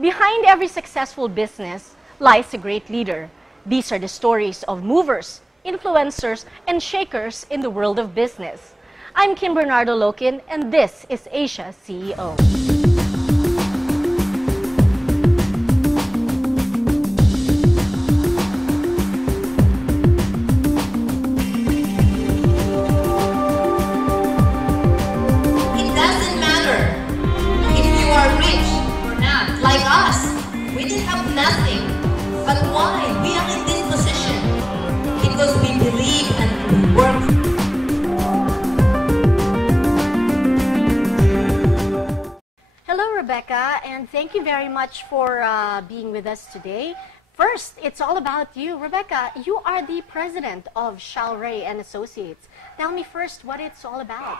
Behind every successful business lies a great leader. These are the stories of movers, influencers, and shakers in the world of business. I'm Kim Bernardo Lokin, and this is Asia CEO. Like us, we didn't have nothing. But why? We are in this position because we believe and we work. Hello, Rebecca, and thank you very much for being with us today. First, it's all about you. Rebecca, you are the president of Shalray and Associates. Tell me first what it's all about.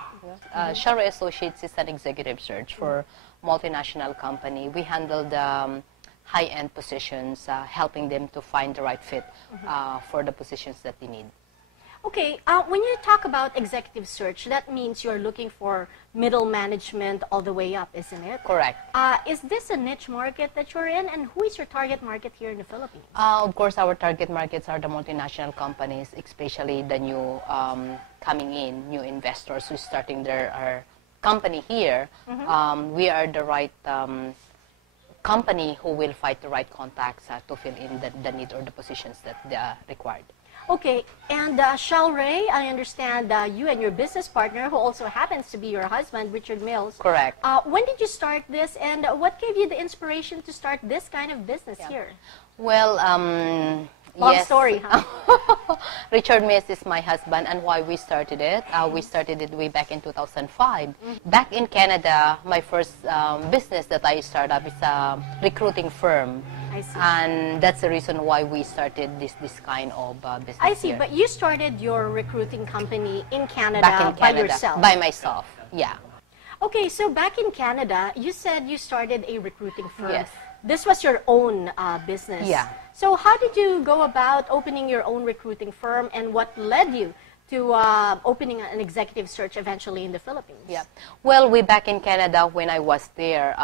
Shalray Associates is an executive search for multinational company. We handle the high-end positions, helping them to find the right fit for the positions that they need. Okay, when you talk about executive search, that means you're looking for middle management all the way up, isn't it? Correct. Is this a niche market that you're in, and who is your target market here in the Philippines? Of course, our target markets are the multinational companies, especially the new coming in, new investors who are starting their company here. We are the right company who will fight the right contacts to fill in the need or the positions that they are required. Okay, and Shalray, I understand you and your business partner, who also happens to be your husband, Richard Mills. Correct. When did you start this, and what gave you the inspiration to start this kind of business here? Well, Long yes. story, huh? Richard Mills is my husband, and why we started it. We started it way back in 2005. Back in Canada, my first business that I started up is a recruiting firm. I see. And that's the reason why we started this kind of business. I see, here. but you started your recruiting company in Canada, Back in Canada, by yourself. by myself, yeah. Okay, so back in Canada, you said you started a recruiting firm. Yes. This was your own business. Yeah. So how did you go about opening your own recruiting firm, and what led you to opening an executive search eventually in the Philippines? Yeah. Well, way back in Canada, when I was there,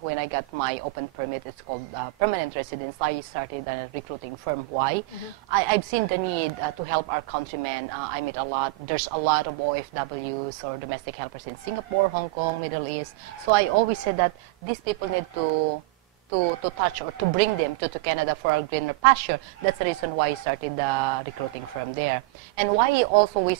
when I got my open permit, it's called permanent residence, I started a recruiting firm. Why? I've seen the need to help our countrymen. I meet a lot. There's a lot of OFWs or domestic helpers in Singapore, Hong Kong, Middle East. So I always said that these people need to touch or to bring them to Canada for a greener pasture. That's the reason why I started the recruiting firm there. And why also we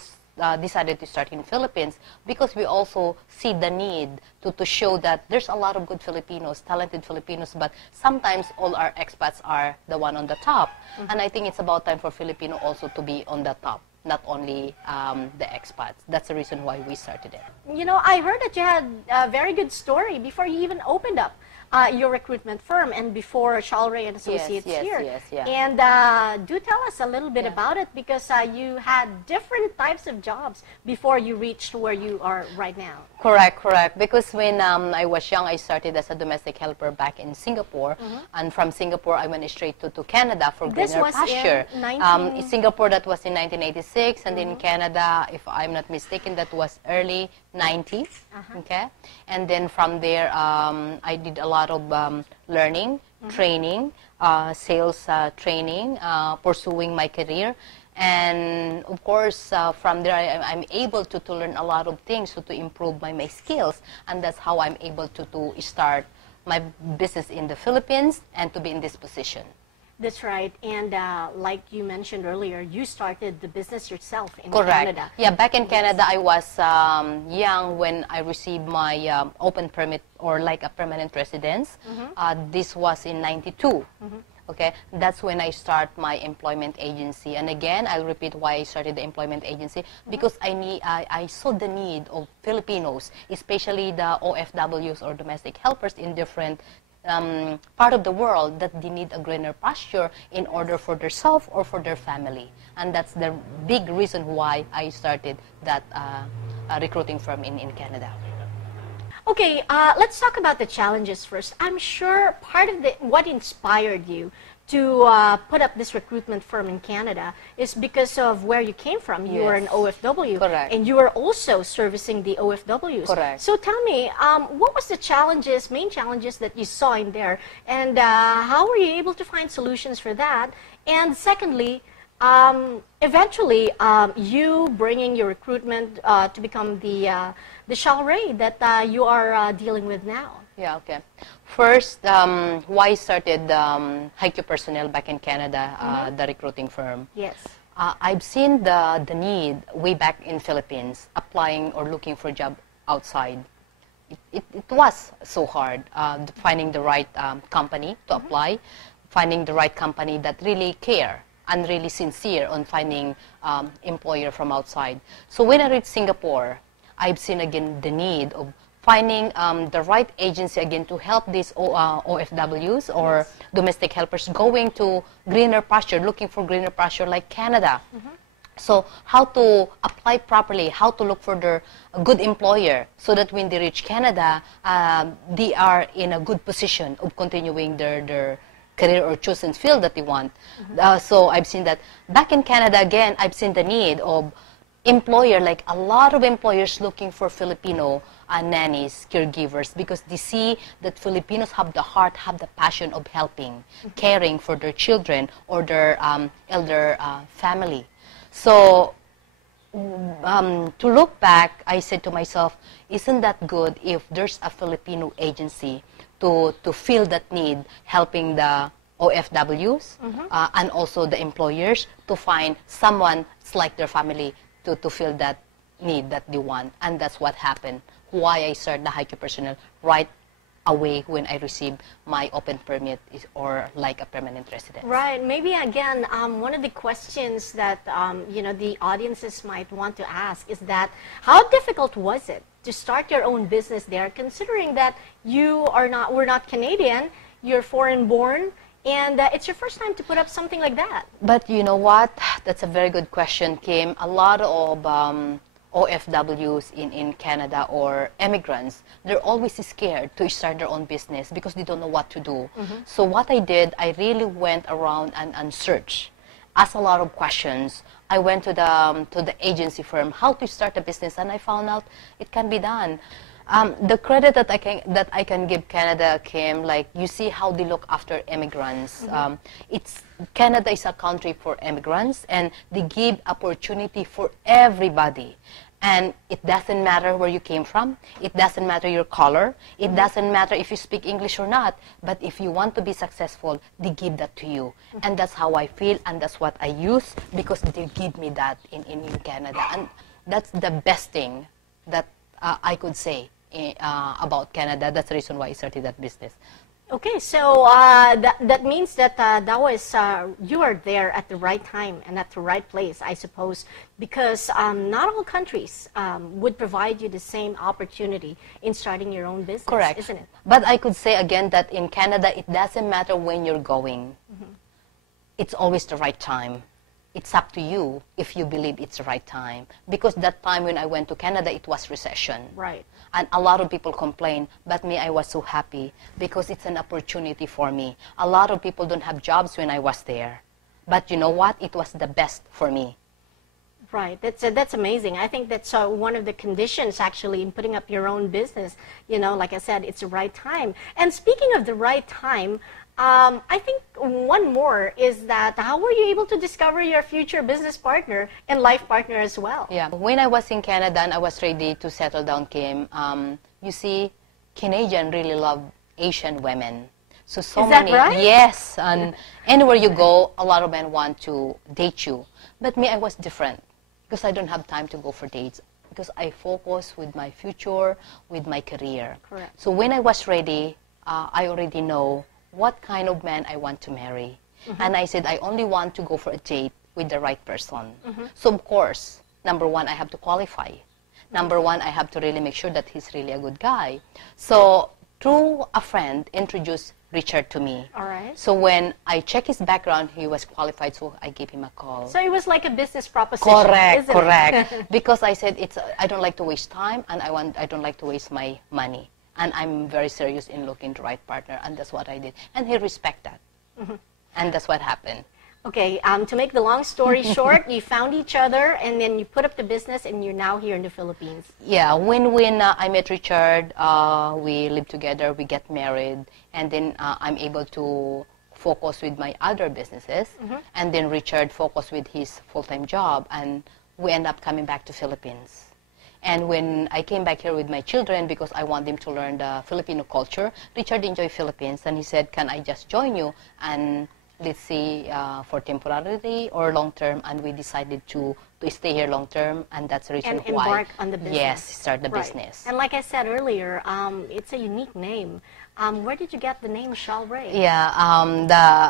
decided to start in Philippines, because we also see the need to show that there's a lot of good Filipinos, talented Filipinos, but sometimes all our expats are the one on the top. And I think it's about time for Filipino also to be on the top, not only the expats. That's the reason why we started it. You know, I heard that you had a very good story before you even opened up your recruitment firm, and before Shalray and Associates here. Yes, yeah. And do tell us a little bit about it, because you had different types of jobs before you reached where you are right now. Correct. Because when I was young, I started as a domestic helper back in Singapore, and from Singapore I went straight to Canada for greener pasture. In Singapore, that was in 1986, and in Canada, if I'm not mistaken, that was early 90s. Okay, and then from there I did a lot of learning, training, sales training, pursuing my career. And of course, from there, I'm able to learn a lot of things, to improve my skills. And that's how I'm able to start my business in the Philippines and to be in this position. That's right. And like you mentioned earlier, you started the business yourself in Correct. Canada. Yeah, back in Canada, I was young when I received my open permit, or like a permanent residence. This was in 92. Okay, that's when I start my employment agency. And again, I'll repeat why I started the employment agency, because I saw the need of Filipinos, especially the OFWs or domestic helpers in different part of the world, that they need a greener pasture in order for themselves or for their family. And that's the big reason why I started that recruiting firm in Canada. Okay, let's talk about the challenges first. I'm sure part of what inspired you to put up this recruitment firm in Canada is because of where you came from. You were an Yes. OFW. Correct. And you were also servicing the OFWs. Correct. So tell me, what was the challenges, main challenges that you saw in there, and how were you able to find solutions for that? And secondly, eventually, you bringing your recruitment to become the Chalray that you are dealing with now. Yeah, okay. First, why I started Haiku Personnel back in Canada, the recruiting firm. Yes. I've seen the need way back in Philippines, applying or looking for a job outside. It was so hard finding the right company to apply, finding the right company that really care and really sincere on finding employer from outside. So when I reached Singapore, I've seen again the need of finding the right agency again to help these OFWs or domestic helpers going to greener pasture, looking for greener pasture like Canada. So how to apply properly, how to look for their good employer so that when they reach Canada, they are in a good position of continuing their career or chosen field that they want. So I've seen that back in Canada again, I've seen the need of employer, like a lot of employers looking for Filipino nannies, caregivers, because they see that Filipinos have the heart, have the passion of helping, caring for their children or their elder family. So to look back, I said to myself, isn't that good if there's a Filipino agency to fill that need, helping the OFWs and also the employers to find someone like their family to fill that need that they want. And that's what happened. Why I started the Haiku Personnel right away when I received my open permit or like a permanent resident. Right. Maybe again, one of the questions that the audiences might want to ask is that how difficult was it to start your own business there, considering that we're not Canadian, you're foreign born, and it's your first time to put up something like that. But you know what? That's a very good question, Kim. A lot of OFWs in Canada or immigrants, they're always scared to start their own business because they don't know what to do. So what I did, I really went around and searched, asked a lot of questions. I went to the agency firm how to start a business, and I found out it can be done. The credit that I can give Canada, Kim, like you see how they look after immigrants. Canada is a country for immigrants, and they give opportunity for everybody. And it doesn't matter where you came from. It doesn't matter your color. It doesn't matter if you speak English or not. But if you want to be successful, they give that to you. And that's how I feel, and that's what I use because they give me that in Canada. And that's the best thing that I could say about Canada. That's the reason why I started that business. Okay, so that means that you are there at the right time and at the right place, I suppose, because not all countries would provide you the same opportunity in starting your own business, Correct. Isn't it? But I could say again that in Canada, it doesn't matter when you're going. It's always the right time. It's up to you if you believe it's the right time. Because that time when I went to Canada, it was recession. Right. And a lot of people complain, but me, I was so happy because it's an opportunity for me. A lot of people don't have jobs when I was there. But you know what? It was the best for me. Right. That's amazing. I think that's one of the conditions actually in putting up your own business. Like I said, it's the right time. And speaking of the right time, I think one more is that how were you able to discover your future business partner and life partner as well? Yeah. When I was in Canada and I was ready to settle down, Kim, you see, Canadians really love Asian women. So Is that many, right? yes, and anywhere you go, a lot of men want to date you. But me, I was different because I don't have time to go for dates because I focus with my future, with my career. Correct. So when I was ready, I already know what kind of man I want to marry. And I said, I only want to go for a date with the right person. So of course, number one, I have to qualify. Number one, I have to really make sure that he's really a good guy. So through a friend, introduced Richard to me. All right. So when I check his background, he was qualified, so I gave him a call. So it was like a business proposition. Correct, isn't correct. It? Because I said I don't like to waste time, and I don't like to waste my money. And I'm very serious in looking the right partner, and that's what I did. And he respect that. And that's what happened. Okay, to make the long story short, you found each other and then you put up the business and you're now here in the Philippines. Yeah, when I met Richard, we lived together, we get married, and then I'm able to focus with my other businesses, and then Richard focused with his full-time job, and we end up coming back to Philippines. And when I came back here with my children, because I want them to learn the Filipino culture, Richard enjoyed Philippines, and he said, can I just join you? And let's see, for temporarily or long-term, and we decided to stay here long-term, and that's the reason and why. embark on the business. Yes, start the Right. business. And like I said earlier, it's a unique name. Where did you get the name Shalray? Yeah,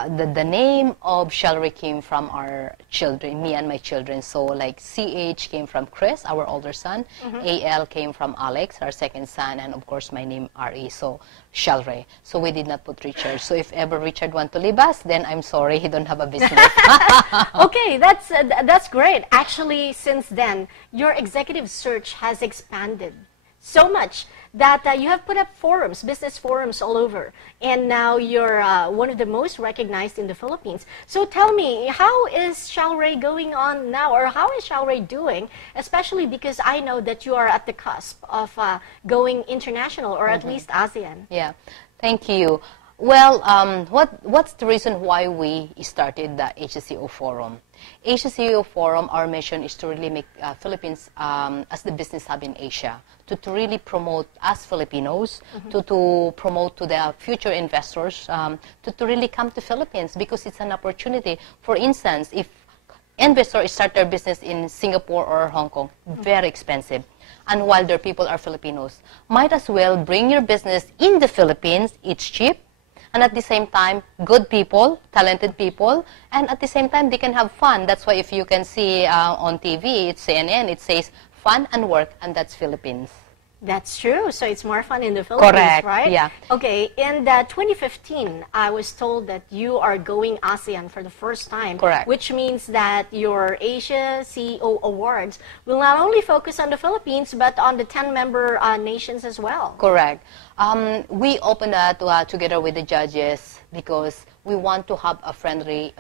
the name of Shalray came from our children, me and my children. So like CH came from Chris, our older son. AL came from Alex, our second son, and of course my name RE. So Shalray. So we did not put Richard. So if ever Richard want to leave us, then I'm sorry, he don't have a business. Okay, that's great. Actually, since then, your executive search has expanded so much that you have put up forums, business forums all over, and now you're one of the most recognized in the Philippines. So tell me, how is Shalray going on now, or how is Shalray doing, especially because I know that you are at the cusp of going international, or at least ASEAN. Yeah, thank you. Well, what's the reason why we started the HSCO Forum? HSCO Forum, our mission is to really make Philippines as the business hub in Asia, to really promote us Filipinos, to promote to the future investors, to really come to Philippines, because it's an opportunity. For instance, if investors start their business in Singapore or Hong Kong, very expensive. And while their people are Filipinos, might as well bring your business in the Philippines. It's cheap. And at the same time, good people, talented people, and at the same time, they can have fun. That's why if you can see on TV, it's CNN, it says fun and work, and that's Philippines. That's true. So it's more fun in the Philippines, Correct. right? Yeah. Okay. In 2015, I was told that you are going ASEAN for the first time. Correct. Which means that your Asia CEO Awards will not only focus on the Philippines, but on the 10-member nations as well. Correct. We opened that together with the judges because we want to have a friendly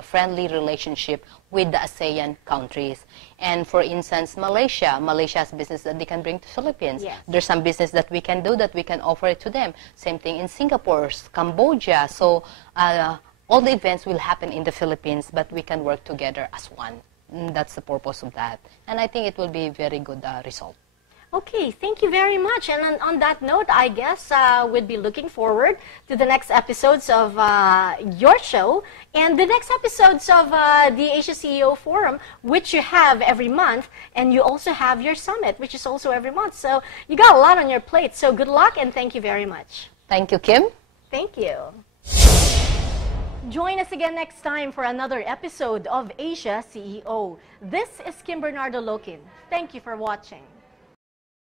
relationship with the ASEAN countries. And for instance, Malaysia has business that they can bring to Philippines. Yes. There's some business that we can do that we can offer it to them. Same thing in Singapore, Cambodia. So all the events will happen in the Philippines, but we can work together as one. That's the purpose of that. And I think it will be a very good result. Okay, thank you very much. And on that note, I guess we'd be looking forward to the next episodes of your show and the next episodes of the Asia CEO Forum, which you have every month, and you also have your summit, which is also every month. So you got a lot on your plate. So good luck, and thank you very much. Thank you, Kim. Thank you. Join us again next time for another episode of Asia CEO. This is Kim Bernardo Lokin. Thank you for watching.